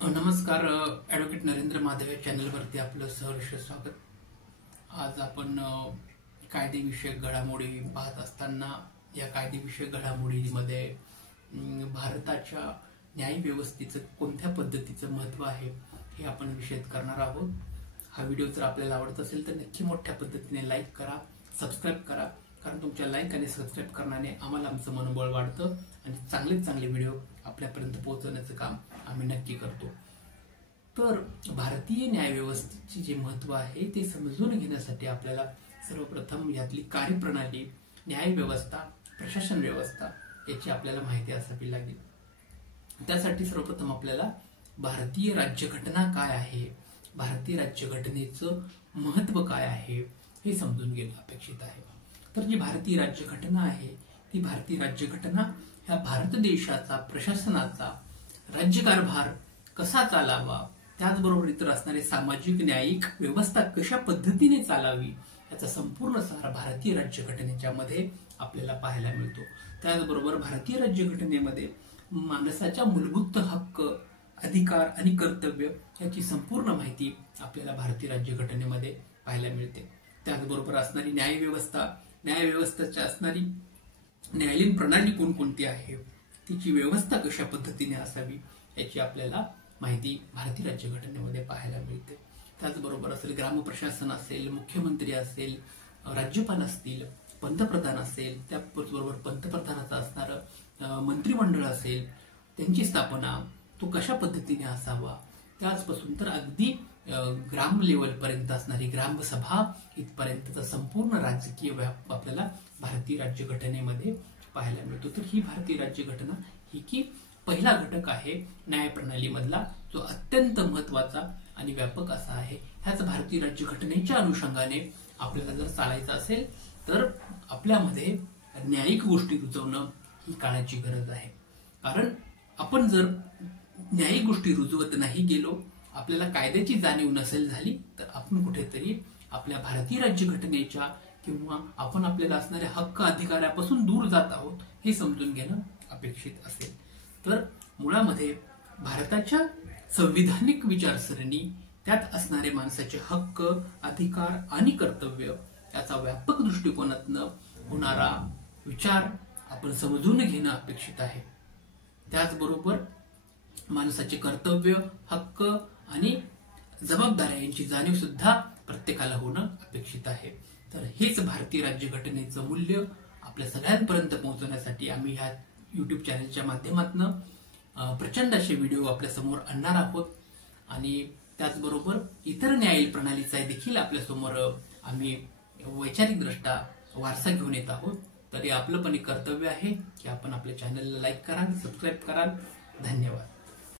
नमस्कार. ॲडव्होकेट नरेंद्र माधव या चॅनलवरती आपलं सहर्ष स्वागत. आज आपण कायदेविषयक घडामोडी पाहत असताना या कायदेविषयक घडामोडीमध्ये भारताच्या न्यायव्यवस्थेचं कोणत्या पद्धतीचं महत्त्व आहे हे आपण विषय करणार आहोत. हा व्हिडिओ जर आपल्याला आवडत असेल तर नक्की मोठ्या पद्धतीने लाईक करा, सबस्क्राईब करा, कारण तुमच्या लाईक आणि सबस्क्राईब करण्याने आम्हाला आमचं मनोबळ वाढतं आणि चांगले चांगले व्हिडिओ आपल्यापर्यंत पोहोचवण्याचं काम आम्ही नक्की करतो. तर भारतीय न्यायव्यवस्थेचे जे महत्त्व आहे ते समजून घेण्यासाठी आपल्याला सर्वप्रथम यातली कार्यप्रणाली, न्यायव्यवस्था, प्रशासन व्यवस्था याची आपल्याला माहिती असावी लागेल. त्यासाठी सर्वप्रथम आपल्याला भारतीय राज्यघटना काय आहे, भारतीय राज्यघटनेचं महत्त्व काय आहे हे समजून घेणं अपेक्षित आहे. तर जी भारतीय राज्यघटना आहे ती भारतीय राज्यघटना ह्या भारत देशाचा प्रशासनाचा राज्यकारभार कसा चालावा, त्याचबरोबर इतर असणारे सामाजिक न्यायिक व्यवस्था कशा पद्धतीने चालावी याचा संपूर्ण सार भारतीय राज्यघटनेच्या मध्ये आपल्याला पाहायला मिळतो. त्याचबरोबर भारतीय राज्यघटनेमध्ये माणसाच्या मूलभूत हक्क, अधिकार आणि कर्तव्य याची संपूर्ण माहिती आपल्याला भारतीय राज्यघटनेमध्ये पाहायला मिळते. त्याचबरोबर असणारी न्यायव्यवस्था, न्यायव्यवस्थेच्या असणारी न्यायालयीन प्रणाली कोणकोणती आहे, तिची व्यवस्था कशा पद्धतीने असावी याची आपल्याला माहिती भारतीय राज्यघटनेमध्ये पाहायला मिळते. त्याचबरोबर असेल ग्रामप्रशासन असेल, मुख्यमंत्री असेल, राज्यपाल असतील, पंतप्रधान असेल, त्याचबरोबर पंतप्रधानाचा असणारं मंत्रिमंडळ असेल, त्यांची स्थापना तो कशा पद्धतीने असावा, त्याचपासून तर अगदी ग्राम लेवलपर्यंत असणारी ग्रामसभा इथपर्यंतचा संपूर्ण राजकीय व्याप आपल्याला भारतीय राज्यघटनेमध्ये पाहायला मिळतो. तर ही भारतीय राज्यघटना ही की पहिला घटक आहे न्यायप्रणालीमधला, जो अत्यंत महत्वाचा आणि व्यापक असा आहे. ह्याच भारतीय राज्यघटनेच्या अनुषंगाने आपल्याला जर चालायचं असेल तर आपल्यामध्ये न्यायिक गोष्टी रुजवणं ही काळाची गरज आहे. कारण आपण जर न्यायिक गोष्टी रुजवत नाही गेलो, आपल्याला कायद्याची जाणीव नसेल झाली, तर आपण कुठेतरी आपल्या भारतीय राज्यघटनेच्या किंवा आपण आपल्याला असणाऱ्या हक्क अधिकारापासून दूर जात आहोत हे समजून घेणं अपेक्षित असेल. तर मुळामध्ये भारताच्या संविधानिक विचारसरणी, त्यात असणारे माणसाचे हक्क, अधिकार आणि कर्तव्य याचा व्यापक दृष्टिकोनातनं होणारा विचार आपण समजून घेणं अपेक्षित आहे. त्याचबरोबर माणसाचे कर्तव्य, हक्क आणि जबाबदाऱ्या यांची जाणीव सुद्धा प्रत्येकाला होणं अपेक्षित आहे. तर हेच भारतीय राज्यघटनेचं मूल्य आपल्या सगळ्यांपर्यंत पोहोचवण्यासाठी आम्ही ह्या युट्यूब चॅनलच्या माध्यमातून प्रचंड असे व्हिडिओ आपल्या समोर आणणार आहोत आणि त्याचबरोबर इतर न्यायिक प्रणालीचा देखील आपल्यासमोर आम्ही वैचारिक दृष्ट्या वारसा घेऊन येत आहोत. तर हे आपलं पण एक कर्तव्य आहे की आपण आपल्या चॅनलला लाईक कराल, सबस्क्राईब कराल. धन्यवाद.